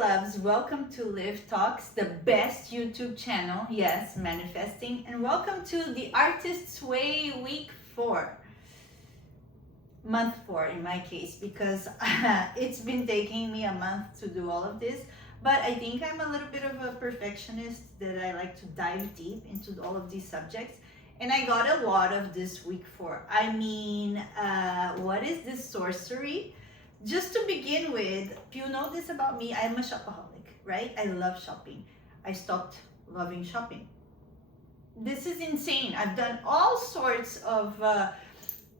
loves, welcome to Live Talks, the best YouTube channel, yes, manifesting, and welcome to the Artist's Way week 4, month 4 in my case, because it's been taking me a month to do all of this, but I think I'm a little bit of a perfectionist that I like to dive deep into all of these subjects, and I got a lot of this week 4. I mean, what is this sorcery? Just to begin with, if you know this about me, I'm a shopaholic, right? I love shopping. I stopped loving shopping. This is insane. I've done all sorts of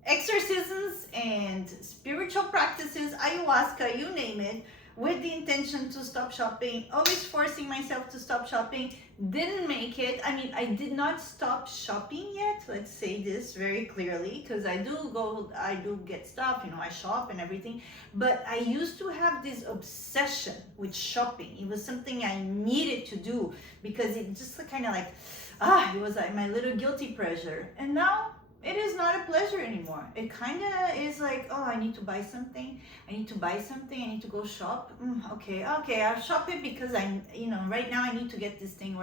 exorcisms and spiritual practices, ayahuasca, you name it, with the intention to stop shopping, always forcing myself to stop shopping. Didn't make it. I mean, I did not stop shopping yet. Let's say this very clearly, because I do get stuff, I shop and everything. But I used to have this obsession with shopping. It was something I needed to do because it just kind of it was like my little guilty pleasure. And now it is not a pleasure anymore. It kind of is like, oh, I need to buy something. I need to go shop. Okay, I'll shop it because right now I need to get this thing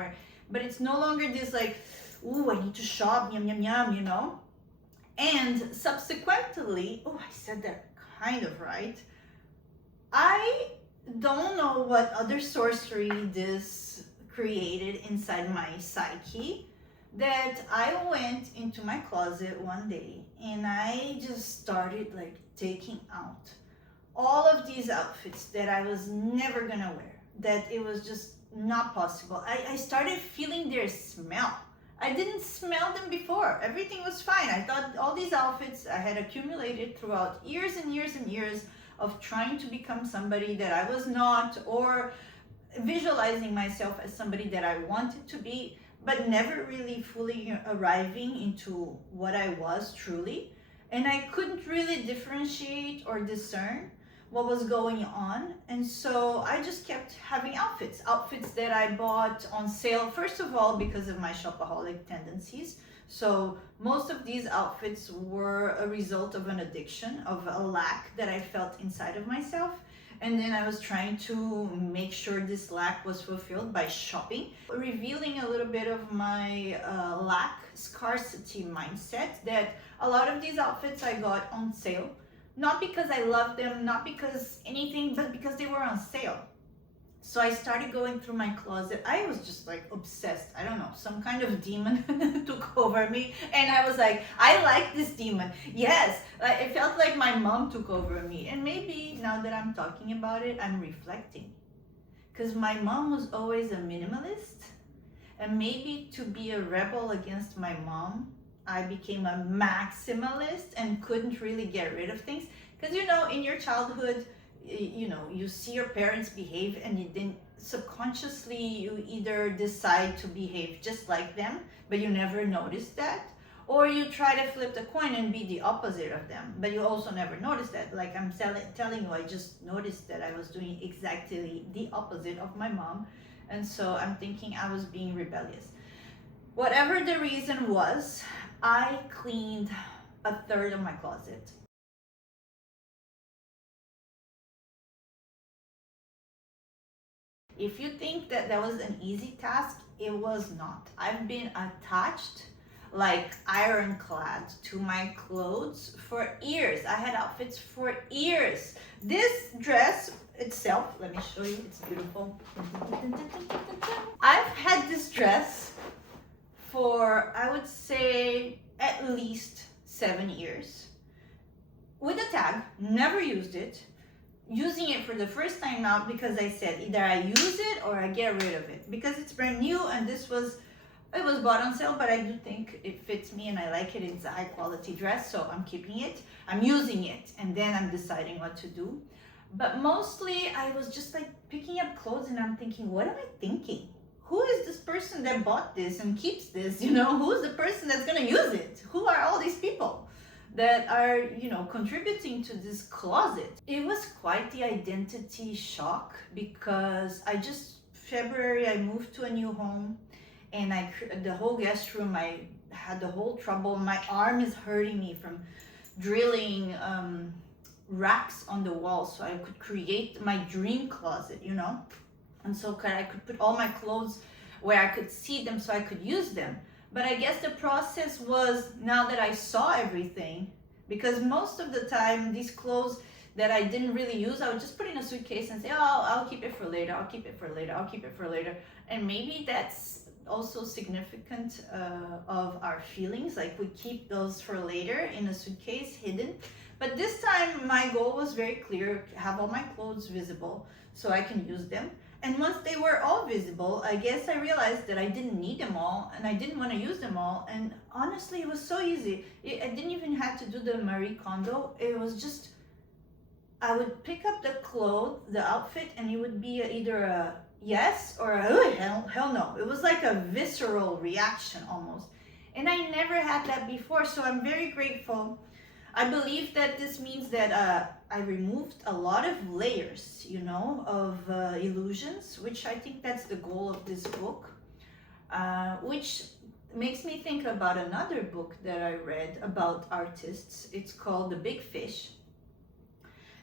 but it's no longer this ooh, I need to shop, yum, yum, yum, And subsequently, oh, I said that kind of right. I don't know what other sorcery this created inside my psyche, that I went into my closet one day and I just started taking out all of these outfits that I was never gonna wear, that it was just not possible. I started feeling their smell. I didn't smell them before. Everything was fine. I thought all these outfits I had accumulated throughout years and years and years of trying to become somebody that I was not, or visualizing myself as somebody that I wanted to be, but never really fully arriving into what I was truly. And I couldn't really differentiate or discern what was going on. And so I just kept having outfits that I bought on sale, first of all, because of my shopaholic tendencies. So most of these outfits were a result of an addiction, of a lack that I felt inside of myself. And then I was trying to make sure this lack was fulfilled by shopping, revealing a little bit of my lack, scarcity mindset, that a lot of these outfits I got on sale, not because I loved them, not because anything, but because they were on sale. So I started going through my closet. I was just obsessed. I don't know, some kind of demon took over me. And I was like, I like this demon. Yes, it felt like my mom took over me. And maybe now that I'm talking about it, I'm reflecting. Because my mom was always a minimalist. And maybe to be a rebel against my mom, I became a maximalist and couldn't really get rid of things. Because in your childhood, you see your parents behave and then subconsciously you either decide to behave just like them, but you never notice that, or you try to flip the coin and be the opposite of them, but you also never notice that. Like I'm telling you, I just noticed that I was doing exactly the opposite of my mom, and so I'm thinking I was being rebellious. Whatever the reason was, I cleaned a third of my closet. If you think that was an easy task, it was not. I've been attached like ironclad to my clothes for years. I had outfits for years. This dress itself, let me show you, it's beautiful. I've had this dress for, I would say, at least 7 years. With a tag, never used it. Using it for the first time now because I said either I use it or I get rid of it, because it's brand new and it was bought on sale, but I do think it fits me and I like it. It's a high quality dress, so I'm keeping it. I'm using it and then I'm deciding what to do. But mostly I was just picking up clothes and I'm thinking, what am I thinking? Who is this person that bought this and keeps this? Who's the person that's gonna use it? Who are all these people that are, contributing to this closet? It was quite the identity shock, because February, I moved to a new home, and the whole guest room, I had the whole trouble. My arm is hurting me from drilling racks on the wall so I could create my dream closet, And so I could put all my clothes where I could see them so I could use them. But I guess the process was, now that I saw everything, because most of the time these clothes that I didn't really use, I would just put in a suitcase and say, oh, I'll keep it for later, I'll keep it for later, I'll keep it for later. And maybe that's also significant of our feelings, like we keep those for later in a suitcase hidden. But this time my goal was very clear: have all my clothes visible so I can use them. And once they were all visible, I guess I realized that I didn't need them all and I didn't want to use them all. And honestly, it was so easy. I didn't even have to do the Marie Kondo. It was just, I would pick up the clothes, the outfit, and it would be either a yes or a oh, hell no. It was like a visceral reaction almost. And I never had that before, so I'm very grateful. I believe that this means that I removed a lot of layers, you know, of illusions, which I think that's the goal of this book, which makes me think about another book that I read about artists. It's called The Big Fish.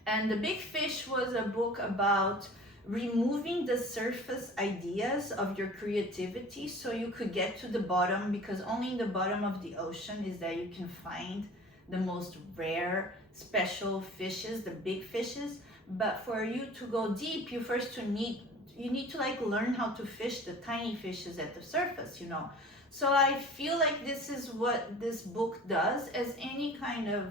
And The Big Fish was a book about removing the surface ideas of your creativity so you could get to the bottom, because only in the bottom of the ocean is that you can find the most rare, special fishes, the big fishes. But for you to go deep, you need to like learn how to fish the tiny fishes at the surface, you know. So I feel like this is what this book does, as any kind of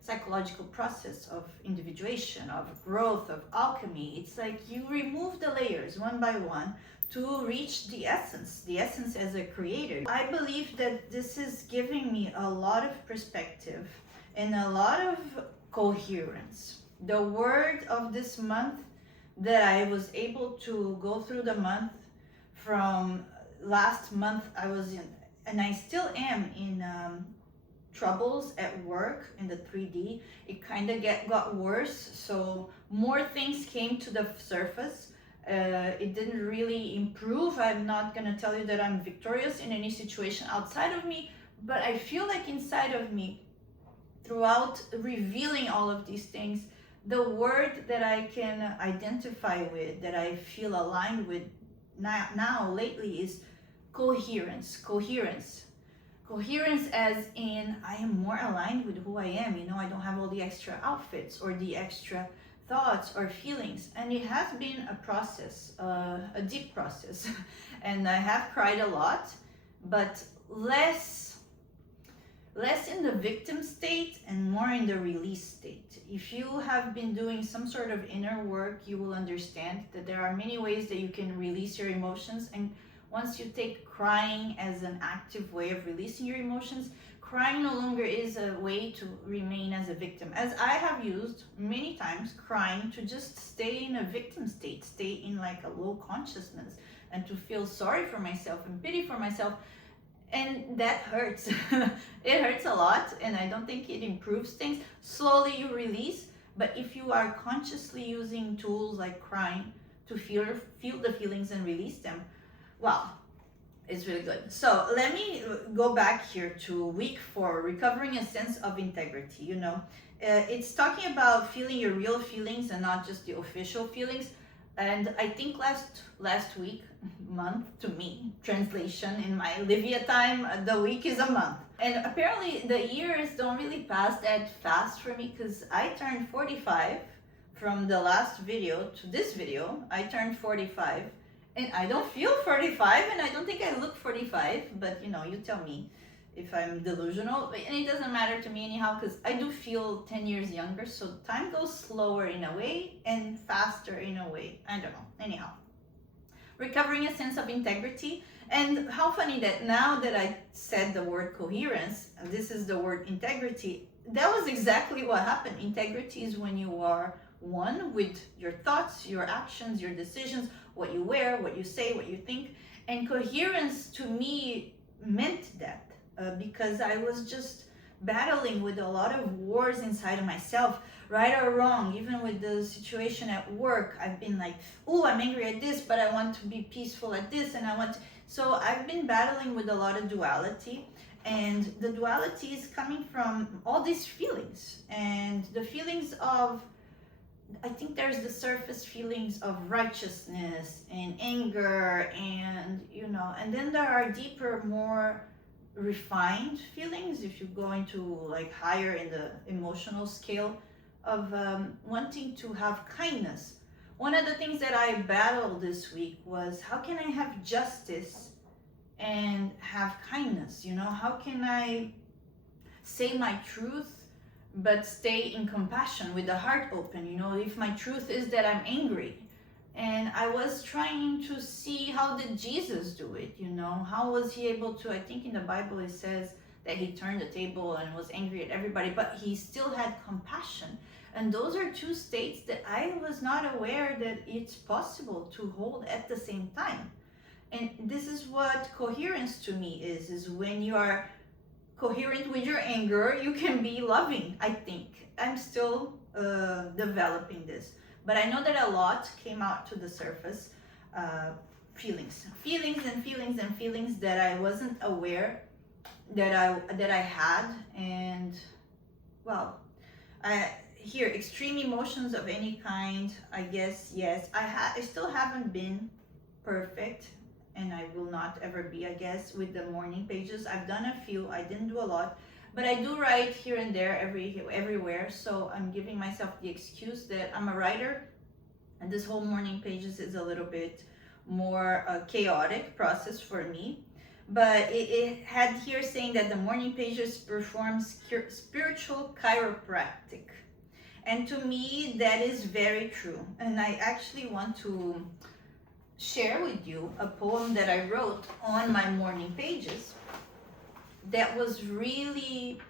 psychological process of individuation, of growth, of alchemy. It's like you remove the layers one by one to reach the essence as a creator. I believe that this is giving me a lot of perspective and a lot of coherence. The word of this month that I was able to go through the month from last month, I was in, and I still am in troubles at work in the 3D. It kind of got worse, so more things came to the surface. It didn't really improve. I'm not gonna tell you that I'm victorious in any situation outside of me, but I feel like inside of me, throughout revealing all of these things, the word that I can identify with, that I feel aligned with now lately, is coherence. Coherence as in, I am more aligned with who I am. You know, I don't have all the extra outfits or the extra thoughts or feelings. And it has been a process, a deep process. And I have cried a lot, but less in the victim state and more in the release state. If you have been doing some sort of inner work, you will understand that there are many ways that you can release your emotions. And once you take crying as an active way of releasing your emotions, crying no longer is a way to remain as a victim. As I have used many times crying to just stay in a victim state, stay in like a low consciousness, and to feel sorry for myself and pity for myself. And that hurts. It hurts a lot, and I don't think it improves things. Slowly you release, but if you are consciously using tools like crying to feel the feelings and release them, wow, it's really good. So let me go back here to week 4, recovering a sense of integrity. You know, it's talking about feeling your real feelings and not just the official feelings. And I think last week, month to me, translation in my Livia time, the week is a month. And apparently the years don't really pass that fast for me, because I turned 45 from the last video to this video. I turned 45 and I don't feel 45, and I don't think I look 45, but you know, you tell me if I'm delusional. And it doesn't matter to me anyhow, because I do feel 10 years younger, so time goes slower in a way and faster in a way. I don't know. Anyhow, recovering a sense of integrity. And how funny that now that I said the word coherence, and this is the word integrity, that was exactly what happened. Integrity is when you are one with your thoughts, your actions, your decisions, what you wear, what you say, what you think. And coherence to me meant that. Because I was just battling with a lot of wars inside of myself, right or wrong. Even with the situation at work, I've been like, oh, I'm angry at this, but I want to be peaceful at this, and I want to... So I've been battling with a lot of duality, and the duality is coming from all these feelings, and the feelings of I think there's the surface feelings of righteousness and anger, and and then there are deeper, more refined feelings if you go into like higher in the emotional scale of wanting to have kindness. One of the things that I battled this week was, how can I have justice and have kindness? How can I say my truth but stay in compassion with the heart open? If my truth is that I'm angry, and I was trying to see, how did Jesus do it? How was he able to? I think in the Bible it says that he turned the table and was angry at everybody, but he still had compassion. And those are two states that I was not aware that it's possible to hold at the same time. And this is what coherence to me is when you are coherent with your anger, you can be loving. I think I'm still developing this, but I know that a lot came out to the surface. Feelings that I wasn't aware that I had. And well, I here extreme emotions of any kind. I guess yes, I still haven't been perfect, and I will not ever be, I guess, with the morning pages. I've done a few. I didn't do a lot, but I do write here and there, everywhere. So I'm giving myself the excuse that I'm a writer, and this whole morning pages is a little bit more chaotic process for me. But it had here saying that the morning pages performs spiritual chiropractic, and to me that is very true. And I actually want to share with you a poem that I wrote on my morning pages that was really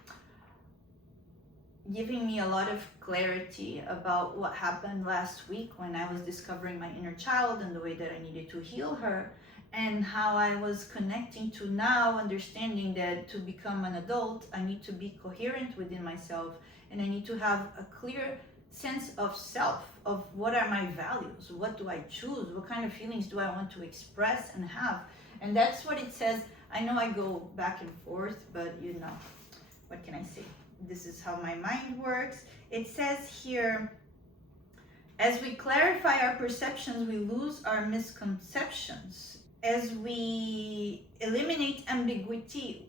giving me a lot of clarity about what happened last week when I was discovering my inner child and the way that I needed to heal her, and how I was connecting to now understanding that to become an adult, I need to be coherent within myself, and I need to have a clear sense of self, of what are my values, what do I choose, what kind of feelings do I want to express and have. And that's what it says. I know I go back and forth, but what can I say? This is how my mind works. It says here, as we clarify our perceptions, we lose our misconceptions. As we eliminate ambiguity,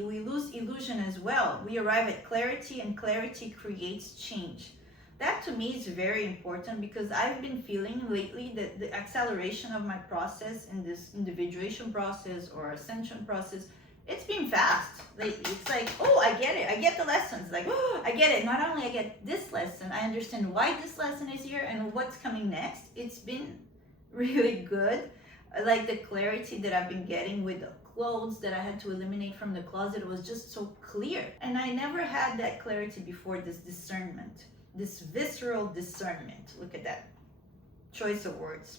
we lose illusion as well. We arrive at clarity, and clarity creates change. That to me is very important, because I've been feeling lately that the acceleration of my process in this individuation process or ascension process, it's been fast lately. It's like, oh, I get it. I get the lessons. Like, oh, I get it. Not only I get this lesson, I understand why this lesson is here and what's coming next. It's been really good. Like the clarity that I've been getting with the clothes that I had to eliminate from the closet was just so clear. And I never had that clarity before, this discernment, this visceral discernment. Look at that choice of words.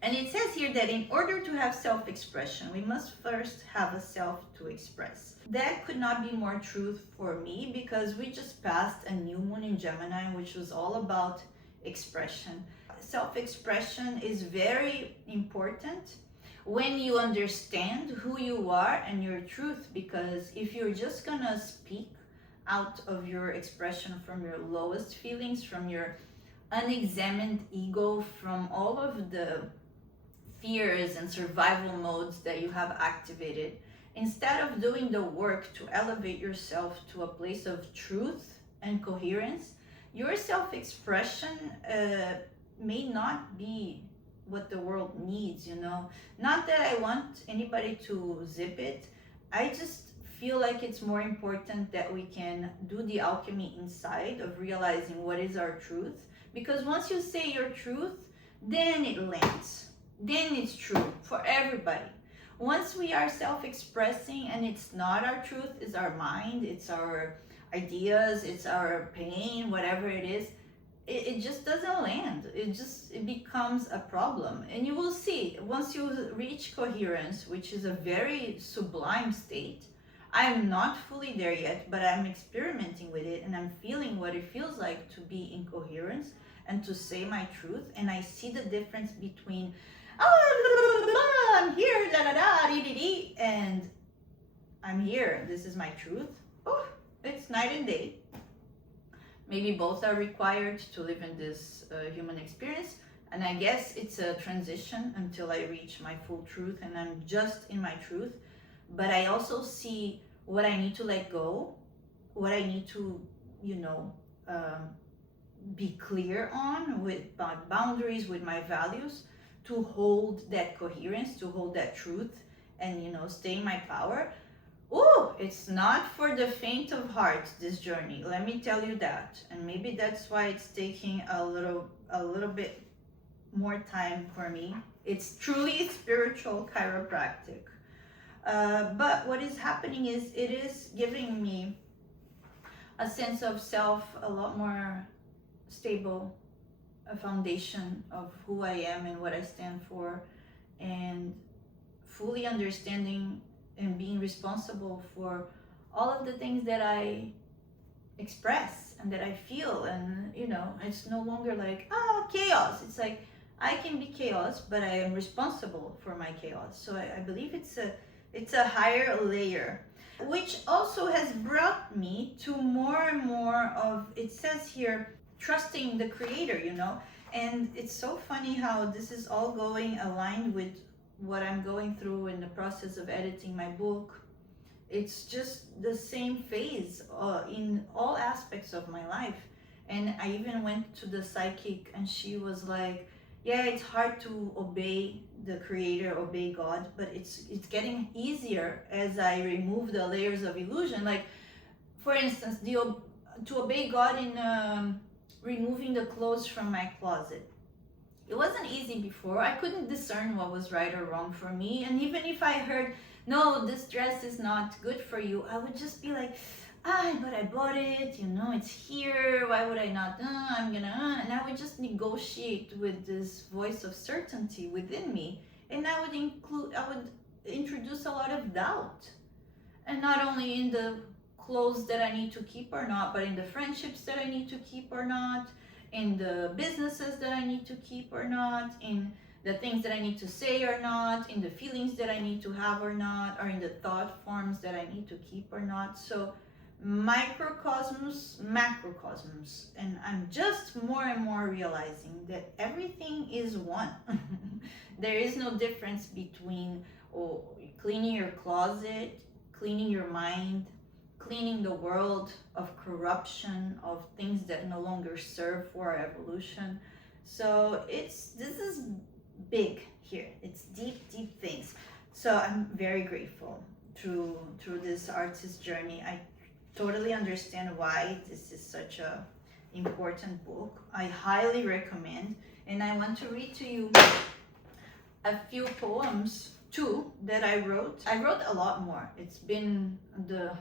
And it says here that in order to have self-expression, we must first have a self to express. That could not be more true for me, because we just passed a new moon in Gemini, which was all about expression. Self-expression is very important when you understand who you are and your truth, because if you're just gonna speak out of your expression from your lowest feelings, from your unexamined ego, from all of the fears and survival modes that you have activated, instead of doing the work to elevate yourself to a place of truth and coherence, your self-expression may not be what the world needs. Not that I want anybody to zip it. I just feel like it's more important that we can do the alchemy inside of realizing what is our truth, because once you say your truth, then it lands. Then it's true for everybody. Once we are self-expressing and it's not our truth, it's our mind, it's our ideas, it's our pain, whatever it is, it just doesn't land. It becomes a problem. And you will see, once you reach coherence, which is a very sublime state, I'm not fully there yet, but I'm experimenting with it, and I'm feeling what it feels like to be in coherence and to say my truth. And I see the difference between, oh, I'm here, da da da, dee dee dee, and I'm here. This is my truth. Oh, it's night and day. Maybe both are required to live in this human experience. And I guess it's a transition until I reach my full truth and I'm just in my truth. But I also see what I need to let go, what I need to, be clear on with my boundaries, with my values, to hold that coherence, to hold that truth, and stay in my power. Oh, it's not for the faint of heart, this journey. Let me tell you that. And maybe that's why it's taking a little bit more time for me. It's truly spiritual chiropractic. But what is happening is it is giving me a sense of self a lot more stable, a foundation of who I am and what I stand for, and fully understanding and being responsible for all of the things that I express and that I feel. And it's no longer like chaos. It's like I can be chaos, but I am responsible for my chaos. So I believe it's a higher layer, which also has brought me to more and more of, it says here, trusting the creator, and it's so funny how this is all going aligned with what I'm going through in the process of editing my book. It's just the same phase in all aspects of my life. And I even went to the psychic and she was like, yeah, it's hard to obey the creator, obey God, but it's getting easier as I remove the layers of illusion. Like, for instance, to obey God in removing the clothes from my closet. It wasn't easy before. I couldn't discern what was right or wrong for me. And even if I heard, no, this dress is not good for you, I would just be like, but I bought it, it's here. Why would I not? I'm gonna, and I would just negotiate with this voice of certainty within me. And I would introduce a lot of doubt. And not only in the clothes that I need to keep or not, but in the friendships that I need to keep or not, in the businesses that I need to keep or not, in the things that I need to say or not, in the feelings that I need to have or not, or in the thought forms that I need to keep or not. So microcosmos, macrocosmos, and I'm just more and more realizing that everything is one. There is no difference between cleaning your closet, cleaning your mind, cleaning the world of corruption, of things that no longer serve for our evolution. So this is big here. It's deep things. So I'm very grateful through this artist journey. I totally understand why this is such a important book. I highly recommend, and I want to read to you a few poems too that I wrote. I wrote a lot more. It's been the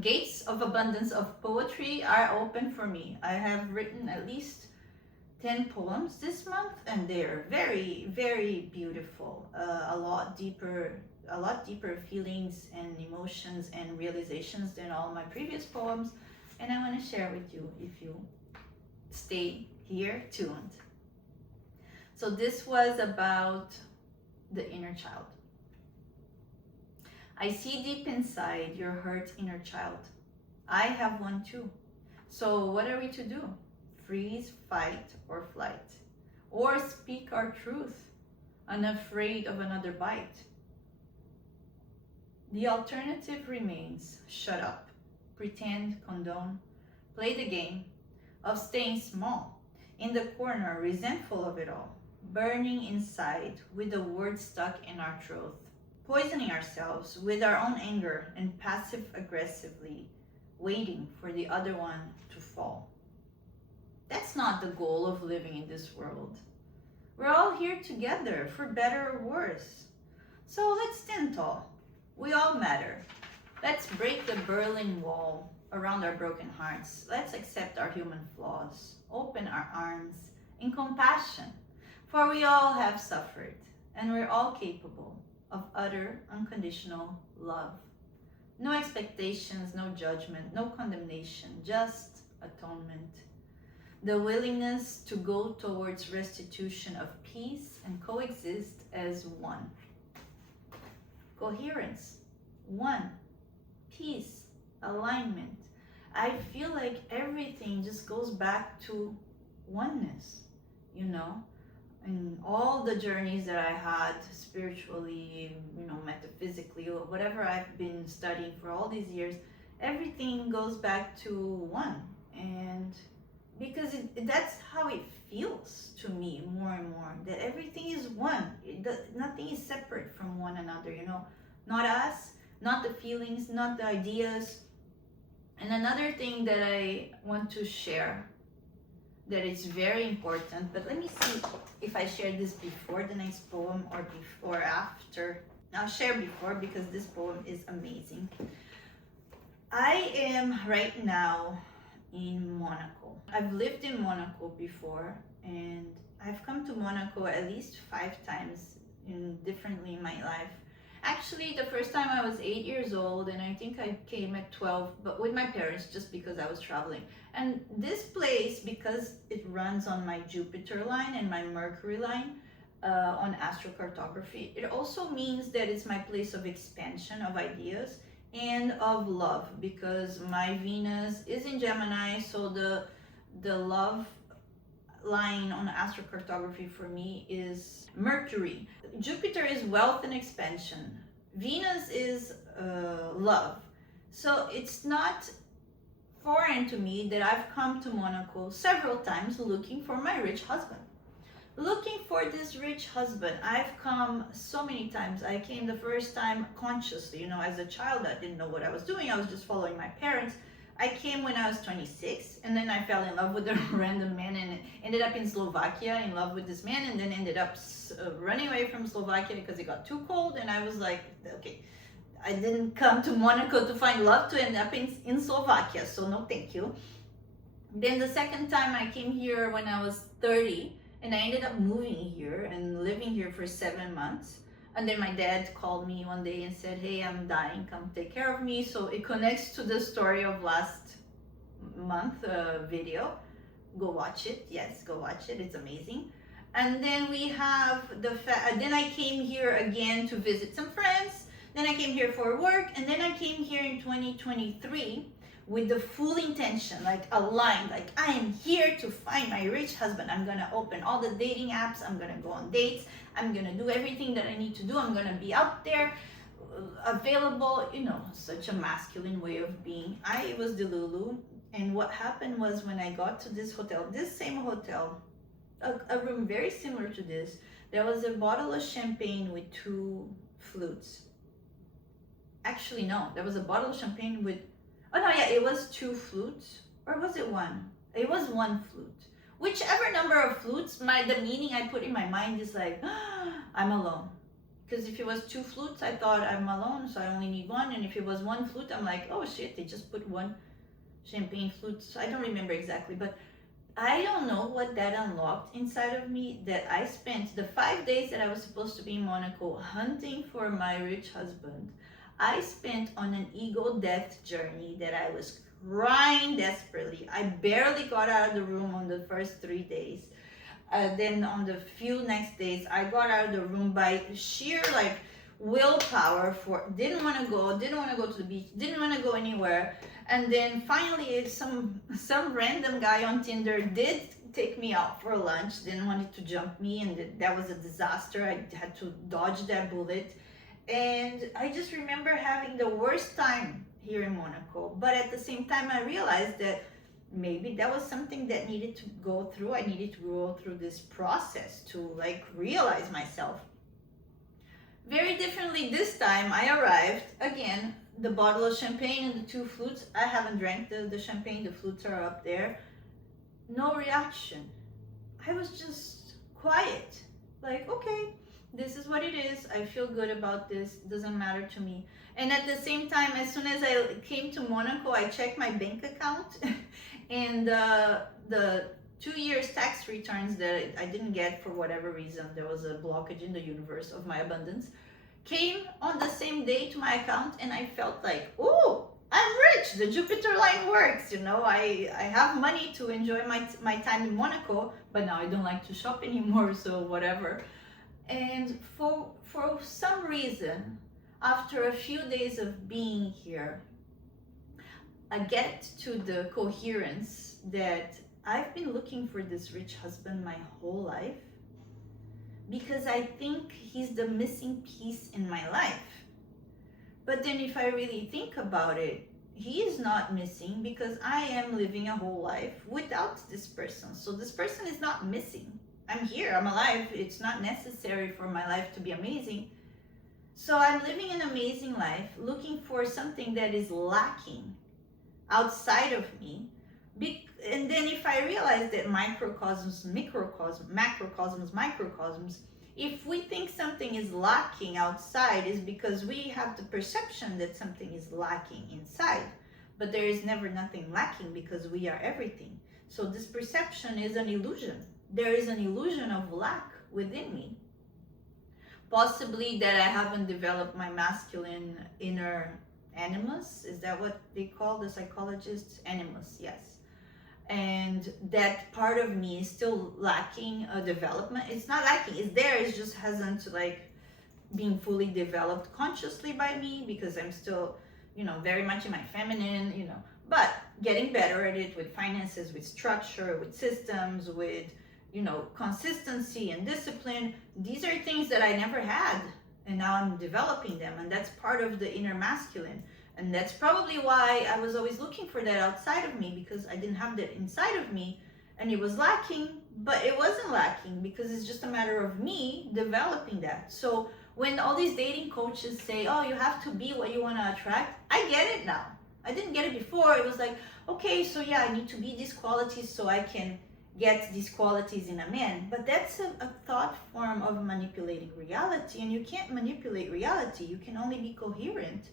gates of abundance of poetry are open for me. I have written at least 10 poems this month, and they're very, very beautiful. A lot deeper feelings and emotions and realizations than all my previous poems. And I want to share with you if you stay here tuned. So this was about the inner child. I see deep inside your hurt inner child. I have one too. So what are we to do? Freeze, fight, or flight? Or speak our truth, unafraid of another bite? The alternative remains shut up, pretend, condone, play the game of staying small, in the corner, resentful of it all, burning inside with the word stuck in our throat, poisoning ourselves with our own anger and passive-aggressively waiting for the other one to fall. That's not the goal of living in this world. We're all here together, for better or worse. So let's stand tall. We all matter. Let's break the Berlin Wall around our broken hearts. Let's accept our human flaws, open our arms in compassion, for we all have suffered, and we're all capable of utter, unconditional love. No expectations, no judgment, no condemnation, just atonement. The willingness to go towards restitution of peace and coexist as one. Coherence, one, peace, alignment, I feel like everything just goes back to oneness, you know? And all the journeys that I had spiritually, metaphysically, or whatever I've been studying for all these years, everything goes back to one. And because that's how it feels to me more and more, that everything is one. Nothing is separate from one another, not us, not the feelings, not the ideas. And another thing that I want to share that is very important, but let me see if I shared this before the next poem or before after. I'll share before because this poem is amazing. I am right now in Monaco. I've lived in Monaco before, and I've come to Monaco at least 5 times differently in my life. Actually, the first time I was 8 years old, and I think I came at 12, but with my parents just because I was traveling. And this place, because it runs on my Jupiter line and my Mercury line on astrocartography, it also means that it's my place of expansion of ideas and of love, because my Venus is in Gemini, so the love line on astrocartography for me is Mercury. Jupiter is wealth and expansion. Venus is love. So it's not foreign to me that I've come to Monaco several times looking for my rich husband. Looking for this rich husband. I've come so many times. I came the first time consciously, as a child. I didn't know what I was doing. I was just following my parents. I came when I was 26, and then I fell in love with a random man and ended up in Slovakia in love with this man, and then ended up running away from Slovakia because it got too cold. And I was like, okay, I didn't come to Monaco to find love to end up in Slovakia, so no thank you. Then the second time I came here when I was 30, and I ended up moving here and living here for 7 months. And then my dad called me one day and said, hey, I'm dying, come take care of me. So it connects to the story of last month video. Go watch it. Yes, go watch it. It's amazing. And then we have then I came here again to visit some friends. Then I came here for work. And then I came here in 2023 with the full intention, like aligned, like I am here to find my rich husband. I'm gonna open all the dating apps. I'm gonna go on dates. I'm gonna do everything that I need to do. I'm gonna be out there, available, such a masculine way of being. I was Delulu, and what happened was when I got to this hotel, this same hotel, a room very similar to this, there was a bottle of champagne with 2 flutes. Actually, no, there was a bottle of champagne with, oh no, yeah, it was 2 flutes, or was it 1? It was 1 flute. Whichever number of flutes, the meaning I put in my mind is like, I'm alone. Because if it was 2 flutes, I thought I'm alone, so I only need 1. And if it was 1 flute, I'm like, oh shit, they just put 1 champagne flute. So I don't remember exactly, but I don't know what that unlocked inside of me, that I spent the 5 days that I was supposed to be in Monaco hunting for my rich husband. I spent on an ego death journey that I was crying desperately. I barely got out of the room on the first 3 days. Then on the few next days, I got out of the room by sheer willpower. Didn't want to go to the beach, didn't want to go anywhere. And then finally some random guy on Tinder did take me out for lunch, then wanted to jump me, and that was a disaster. I had to dodge that bullet. And I just remember having the worst time here in Monaco. But at the same time, I realized that maybe that was something that needed to go through. I needed to go through this process to realize myself. Very differently this time, I arrived, again, the bottle of champagne and the 2 flutes. I haven't drank the champagne, the flutes are up there. No reaction. I was just quiet. Like, okay, this is what it is. I feel good about this. It doesn't matter to me. And at the same time, as soon as I came to Monaco, I checked my bank account and the 2 years tax returns that I didn't get for whatever reason, there was a blockage in the universe of my abundance, came on the same day to my account, and I felt like, oh, I'm rich. The Jupiter line works. I have money to enjoy my time in Monaco, but now I don't like to shop anymore, so whatever. And for some reason, after a few days of being here, I get to the coherence that I've been looking for this rich husband my whole life because I think he's the missing piece in my life. But then if I really think about it, he is not missing because I am living a whole life without this person. So this person is not missing. I'm here, I'm alive. It's not necessary for my life to be amazing. So I'm living an amazing life, looking for something that is lacking outside of me. And then if I realize that microcosms, microcosms, macrocosms, microcosms, if we think something is lacking outside, is because we have the perception that something is lacking inside. But there is never nothing lacking because we are everything. So this perception is an illusion. There is an illusion of lack within me. Possibly that I haven't developed my masculine inner animus. Is that what they call the psychologists? Animus, yes. And that part of me is still lacking a development. It's not lacking, it's there, it just hasn't like been fully developed consciously by me because I'm still, very much in my feminine, but getting better at it with finances, with structure, with systems, with, consistency and discipline. These are things that I never had, and now I'm developing them, and that's part of the inner masculine. And that's probably why I was always looking for that outside of me, because I didn't have that inside of me, and it was lacking. But it wasn't lacking because it's just a matter of me developing that. So when all these dating coaches say, oh, you have to be what you want to attract, I get it now. I didn't get it before. It was like, okay, so yeah, I need to be these qualities so I can get these qualities in a man. But that's a thought form of manipulating reality, and you can't manipulate reality. You can only be coherent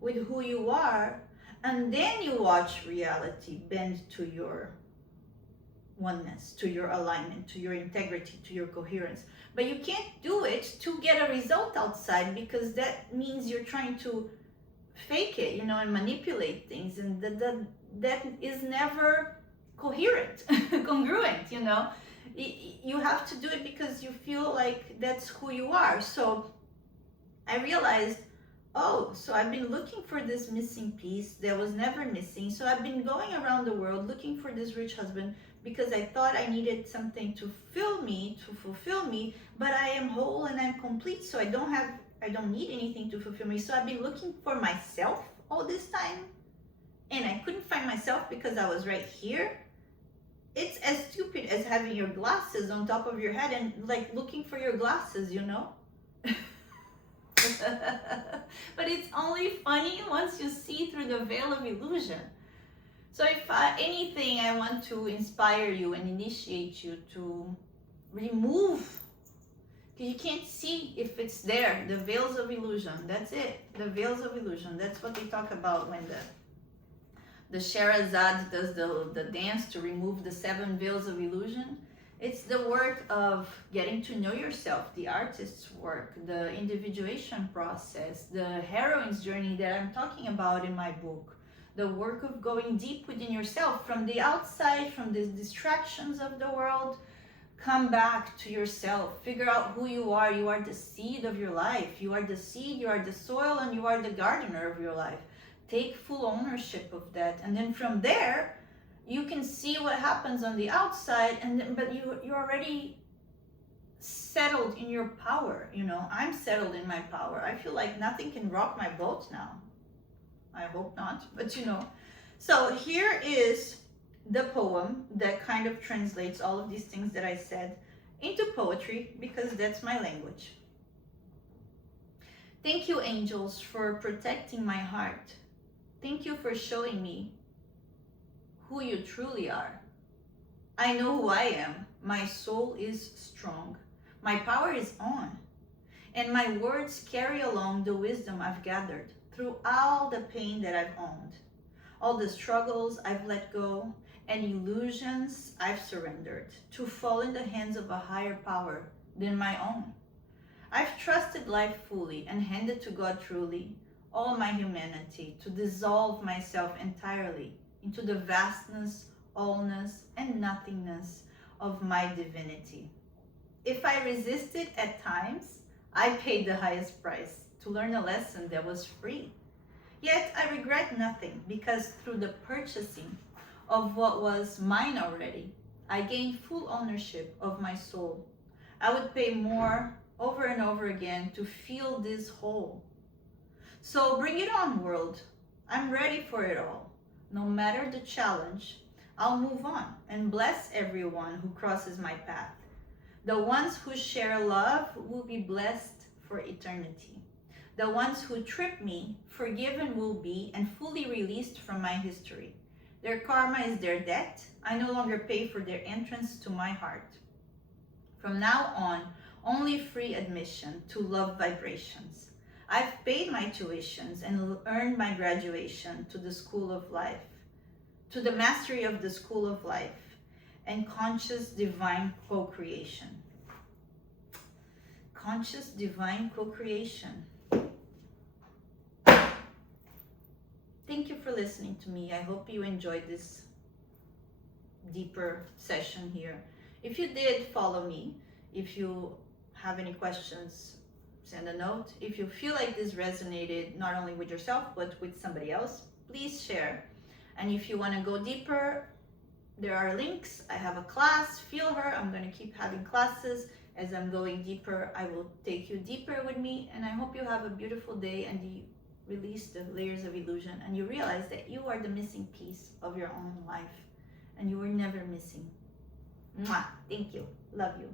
with who you are, and then you watch reality bend to your oneness, to your alignment, to your integrity, to your coherence. But you can't do it to get a result outside, because that means you're trying to fake it, and manipulate things, and that is never coherent, congruent, You have to do it because you feel like that's who you are. So I realized, oh, so I've been looking for this missing piece that was never missing. So I've been going around the world looking for this rich husband because I thought I needed something to fulfill me, but I am whole and I'm complete. So I don't need anything to fulfill me. So I've been looking for myself all this time, and I couldn't find myself because I was right here. It's as stupid as having your glasses on top of your head and like looking for your glasses, But it's only funny once you see through the veil of illusion. So if anything, I want to inspire you and initiate you to remove, because you can't see if it's there, the veils of illusion. That's it, the veils of illusion. That's what they talk about when the Sherazade does the dance to remove the 7 veils of illusion. It's the work of getting to know yourself, the artist's work, the individuation process, the heroine's journey that I'm talking about in my book, the work of going deep within yourself, from the outside, from the distractions of the world. Come back to yourself, figure out who you are. You are the seed of your life. You are the seed, you are the soil, and you are the gardener of your life. Take full ownership of that, and then from there, you can see what happens on the outside, but you're already settled in your power. I'm settled in my power. I feel like nothing can rock my boat now. I hope not, but So here is the poem that kind of translates all of these things that I said into poetry, because that's my language. Thank you, angels, for protecting my heart. Thank you for showing me who you truly are. I know who I am. My soul is strong. My power is on. And my words carry along the wisdom I've gathered through all the pain that I've owned, all the struggles I've let go, and illusions I've surrendered to fall in the hands of a higher power than my own. I've trusted life fully and handed to God truly all my humanity, to dissolve myself entirely into the vastness, allness, and nothingness of my divinity. If I resisted at times, I paid the highest price to learn a lesson that was free. Yet I regret nothing, because through the purchasing of what was mine already, I gained full ownership of my soul. I would pay more over and over again to feel this whole. So bring it on, world. I'm ready for it all. No matter the challenge, I'll move on and bless everyone who crosses my path. The ones who share love will be blessed for eternity. The ones who trip me, forgiven will be and fully released from my history. Their karma is their debt. I no longer pay for their entrance to my heart. From now on, only free admission to love vibrations. I've paid my tuitions and earned my graduation to the school of life, to the mastery of the school of life, and conscious divine co-creation. Conscious divine co-creation. Thank you for listening to me. I hope you enjoyed this deeper session here. If you did, follow me. If you have any questions, send a note. If you feel like this resonated not only with yourself but with somebody else, please share. And if you want to go deeper, there are links. I have a class, Feel Her. I'm going to keep having classes. As I'm going deeper, I will take you deeper with me. And I hope you have a beautiful day and you release the layers of illusion and you realize that you are the missing piece of your own life and you were never missing. Mwah. Thank you. Love you.